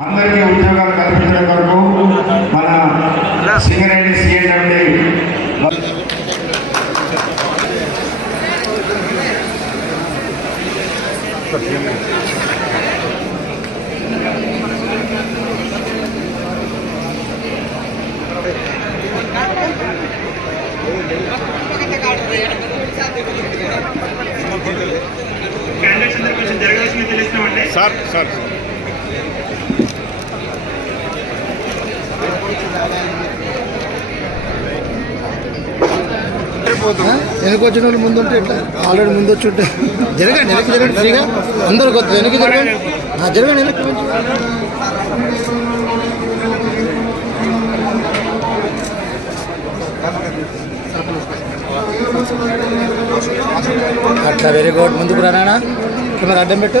అందరికీ ఉద్యోగాలు కల్పించడం వరకు మన Singareni CMD candidates sir sir వెనక వచ్చిన వాళ్ళు ముందు ఉంటే ఎట్లా? ఆల్రెడీ ముందు వచ్చి ఉంటే. జరగండి వెనక్కి జరగండి ఫ్రీగా. అందరు కొత్త వెనక్కి జరగండి. జరగండి వెనక్కి అట్లా వెరీ గుడ్. ముందుకు రానా కెమెరా అడ్డం పెట్టు.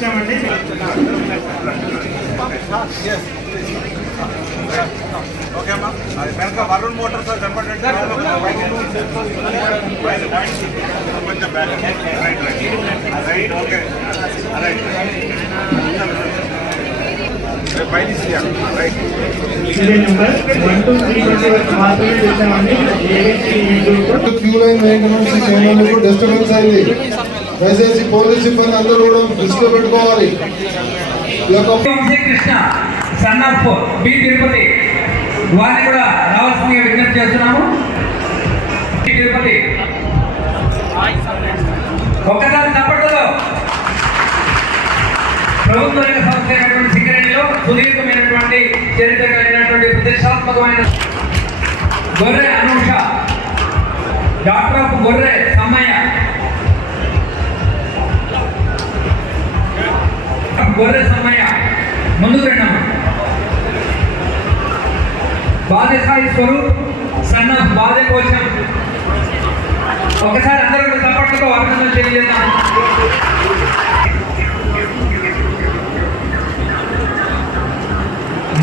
పిలిచామండి ఓకే అమ్మా. అది వెనక వరుణ్ మోటార్ సార్ కనపడండి కొంచెం back right right right okay right queue line maintenance చేయడానికి డిస్టర్బెన్స్ అయింది దయచేసి పోలీస్ సిబ్బంది అందరూ కూడా దృష్టిలో పెట్టుకోవాలి. ఈ Krishna son of B Tirupati. వారిని కూడా రావాల్సిందిగా విజ్ఞప్తి చేస్తున్నాము. తిరుపతి. ఒక్కసారి తప్పట్లో ప్రభుత్వ రంగ సంస్థ అయినటువంటి సింగరేణిలో సుదీర్ఘమైనటువంటి చరిత్ర కలిగినటువంటి ప్రతిష్టాత్మకమైన గొర్రె అనూష. డాక్టర్ ఆఫ్ గొర్రె సమ్మయ్య. గొర్రె సమయ ముందుకు రండమ్మా బాధ స్వరూప్ సన్న బాధ కోసం ఒకసారి అందరూ తప్పట్లతో అభినందన తెలియజేద్దాం.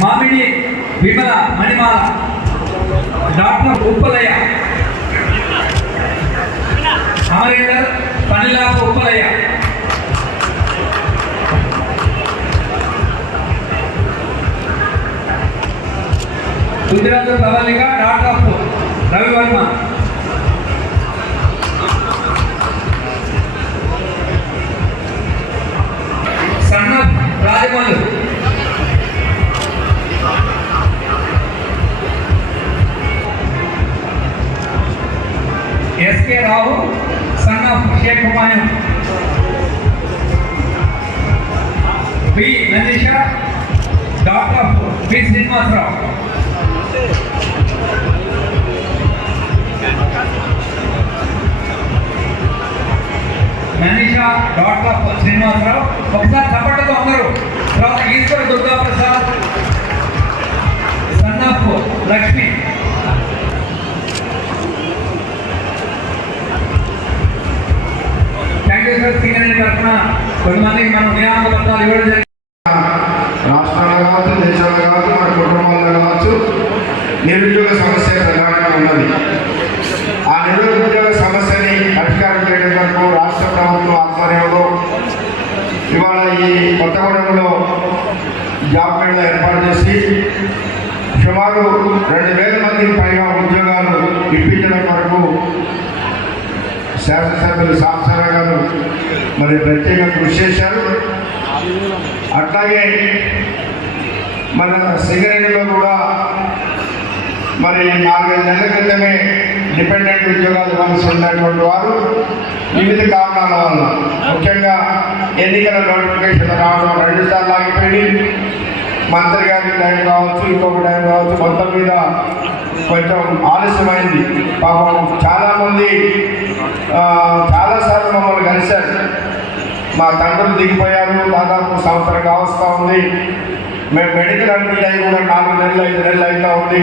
Mamidi Vimala Manimala doctor Uppalaiah. Amarender పనిలాప Uppalaiah. Gujarat Pravalika doctor of Ravivarma Sanna Rajamouli SK Rao son of Sheikh Humayun B Nandeesha doctor of B Srinivasarao Manisha doctor Srinivasarao. ఒకసారి చప్పట్లతో అందరూ. తర్వాత Eshwara Durga Prasad son Lakshmi. Thank senior తరఫున కొంతమందికి మనం నియామక పత్రాలు ఇవ్వడం జరిగింది. రాష్ట్రాల్లో కావచ్చు దేశాలు కావచ్చు మన కుటుంబాల్లో కావచ్చు నిరుద్యోగ సమస్య ప్రధానంగా ఉన్నది. ఆ నిరుద్యోగ సమస్యని పరిష్కారం చేయడం వరకు రాష్ట్ర ప్రభుత్వం ఆధ్వర్యంలో ఇవాళ ఈ కొత్తగూడెంలో జాబ్ మేళ ఏర్పాటు చేసి సుమారు రెండు వేల మందికి పైగా ఉద్యోగాలు ఇప్పించడం వరకు శాసనసభ్యులు సాంసన గారు మరి ప్రత్యేక కృషి చేశారు. అట్లాగే మన సింగరేణిలో కూడా మరి నాలుగైదు నెలల క్రితమే డిపెండెంట్ ఉద్యోగాలు ఇవ్వాల్సి ఉన్నటువంటి వారు వివిధ కారణాల వల్ల ముఖ్యంగా ఎన్నికల నోటిఫికేషన్ రావడం రెండు సార్లు ఆగిపోయింది. మంత్రి గారి టైం కావచ్చు ఇంకొక టైం కావచ్చు మొత్తం మీద కొంచెం ఆలస్యమైంది. పాపం చాలామంది చాలాసార్లు మమ్మల్ని కలిశారు. మా తండ్రులు దిగిపోయారు దాదాపు సంవత్సరం కావస్తూ ఉంది. మేము మెడికల్ అడ్మిట్ అయ్యి కూడా నాలుగు నెలలు ఐదు నెలలు అవుతా ఉంది.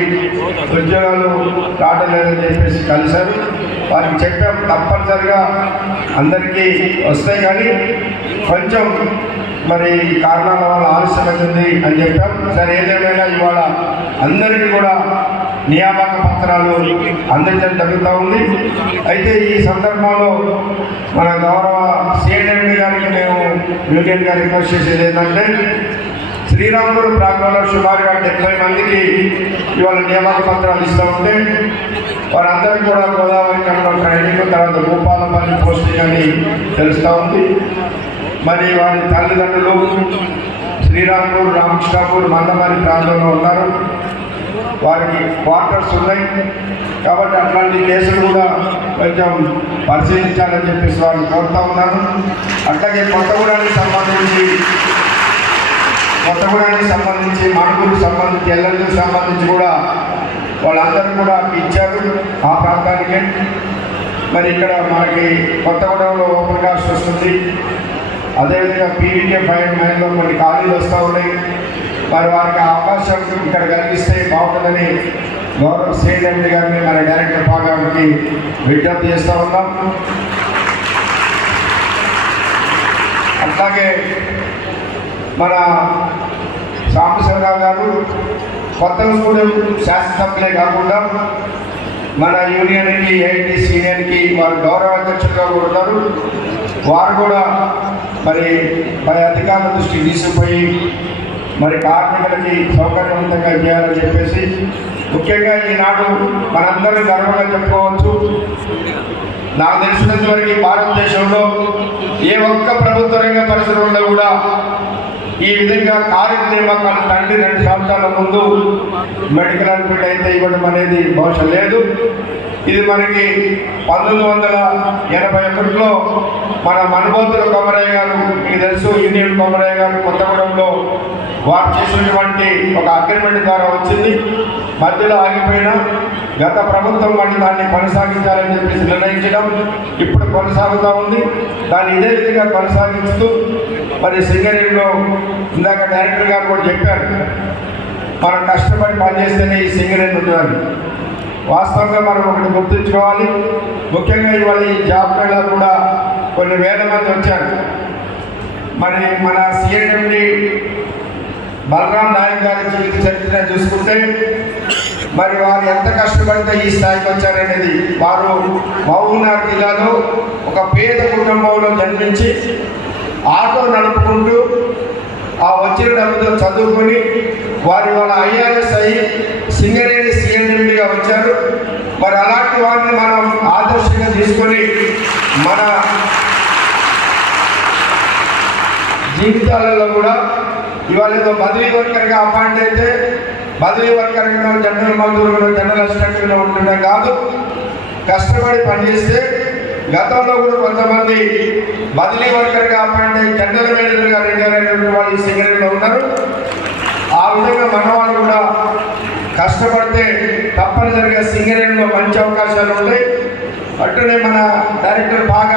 ఉద్యోగాలు రావట్లేదని చెప్పేసి కలిశారు. వారికి చెప్పాం తప్పనిసరిగా అందరికీ వస్తాయి కానీ కొంచెం మరి కారణాల వల్ల ఆలస్యమవుతుంది అని చెప్పాం. సరే ఏదేమైనా ఇవాళ అందరికీ కూడా నియామక పత్రాలు అందించడం జరుగుతూ ఉంది. అయితే ఈ సందర్భంలో మన గౌరవ సిఎండి గారికి మేము యూనియన్ గారు రిక్వెస్ట్ చేసేది ఏంటంటే శ్రీరాముడు ప్రాంతంలో సుమారుగా డెబ్బై మందికి ఇవాళ నియామక పత్రాలు ఇస్తూ ఉంటే వారందరూ కూడా గోదావరి కన్నా ట్రైనింగ్ తర్వాత భూపాలపల్లి పోస్టింగ్ అని తెలుస్తూ ఉంది. మరి వారి తల్లిదండ్రులు శ్రీరాంపూర్ రామకృష్ణాపూర్ మందమరి ప్రాంతంలో ఉన్నారు. వారికి క్వార్టర్స్ ఉన్నాయి. కాబట్టి అట్లాంటి కేసులు కూడా కొంచెం పరిశీలించాలని చెప్పేసి వారిని కోరుతా ఉన్నాను అట్లాగే కొత్తగూడానికి సంబంధించి కొత్తగూడానికి సంబంధించి మణుగురికి సంబంధించి ఎల్లందుకు సంబంధించి కూడా వాళ్ళందరూ కూడా ఇచ్చారు ఆ ప్రాంతానికి. మరి ఇక్కడ మనకి కొత్తగూడెంలో ఓపెన్ కాస్ట్ వస్తుంది. అదేవిధంగా పీవీకే ఫైవ్ నైన్లో కొన్ని ఖాళీలు వస్తూ ఉన్నాయి. మరి వారికి అవకాశం ఇక్కడ కలిగిస్తే బాగుంటుందని గౌరవ శ్రీరెడ్డి గారిని మన డైరెక్టర్ పాగానికి విజ్ఞప్తి చేస్తూ ఉన్నాం. అట్లాగే మన సాంబశివరావు గారు కొత్త స్కూల్ శాసనసభ్యులే కాకుండా మన యూనియన్కి ఐటీ సీనియర్కి వారు గౌరవ అధ్యక్షులుగా ఉన్నారు. వారు కూడా మరి మరి అధికారుల దృష్టికి తీసుకుపోయి మరి కార్మికులకి సౌకర్యవంతంగా చేయాలని చెప్పేసి ముఖ్యంగా ఈనాడు మనందరూ గర్వంగా చెప్పుకోవచ్చు. నాకు తెలిసినంత వరకు భారతదేశంలో ఏ ఒక్క ప్రభుత్వ రంగ పరిశ్రమలో కూడా ఈ విధంగా కార్యక్రమాలు తండ్రి రెండు సంవత్సరాల ముందు మెడికల్ అడ్మిట్ అయితే ఇవ్వడం అనేది బహుశా లేదు. ఇది మనకి పంతొమ్మిది వందల ఎనభై ఒకటిలో మన మనుబోతుల కొమరయ్య గారు మీకు తెలుసు యూనియన్ కొమరయ్య గారు కొత్తగూడెంలో వారు చేసినటువంటి ఒక అగ్రిమెంట్ ద్వారా వచ్చింది. మధ్యలో ఆగిపోయిన గత ప్రభుత్వం మళ్ళీ దాన్ని కొనసాగించాలని చెప్పేసి నిర్ణయించడం ఇప్పుడు కొనసాగుతూ ఉంది. దాన్ని ఇదే విధంగా కొనసాగిస్తూ మరి సింగరేణిలో ఇందాక డైరెక్టర్ గారు కూడా చెప్పారు మనం కష్టపడి పనిచేస్తేనే ఈ సింగరేణి ఉంటుందని వాస్తవంగా మనం ఒకటి గుర్తుంచుకోవాలి. ముఖ్యంగా ఇవాళ ఈ జాబ్ మేళా కూడా కొన్ని వేల మంది వచ్చారు. మరి మన సిఎండి బలరాం నాయక్ గారి జీవిత చరిత్ర చూసుకుంటే మరి వారు ఎంత కష్టపడితే ఈ స్థాయికి వచ్చారనేది వారు మహబూబ్నగర్ జిల్లాలో ఒక పేద కుటుంబంలో జన్మించి ఆటో నడుపుకుంటూ ఆ వచ్చిన డబ్బుతో చదువుకొని వారి వాళ్ళ ఐఆర్ఎస్ అయ్యి సింగరేణి సిఎండిగా వచ్చారు. మరి అలాంటి వారిని మనం ఆదర్శంగా తీసుకొని మన జీవితాలలో కూడా ఇవాళ ఏదో బదిలీ వర్కర్గా అపాయింట్ అయితే బదిలీ వర్కర్గా జనరల్ మజూరుగా జనరల్ అసిస్టెంట్గా ఉంటుండే కాదు. కష్టపడి పనిచేస్తే గతంలో కూడా కొంతమంది బదిలీ వర్కర్గా అపాయింట్ అయ్యి జనరల్ మేనేజర్గా రిటైర్ అయినటువంటి వాళ్ళు ఈ సెక్రటరీలో ఉన్నారు. ఆ విధంగా మన వాళ్ళు కూడా కష్టపడితే తప్పనిసరిగా సింగరేణిలో మంచి అవకాశాలు ఉంటాయి. అట్లనే మన డైరెక్టర్ బాగా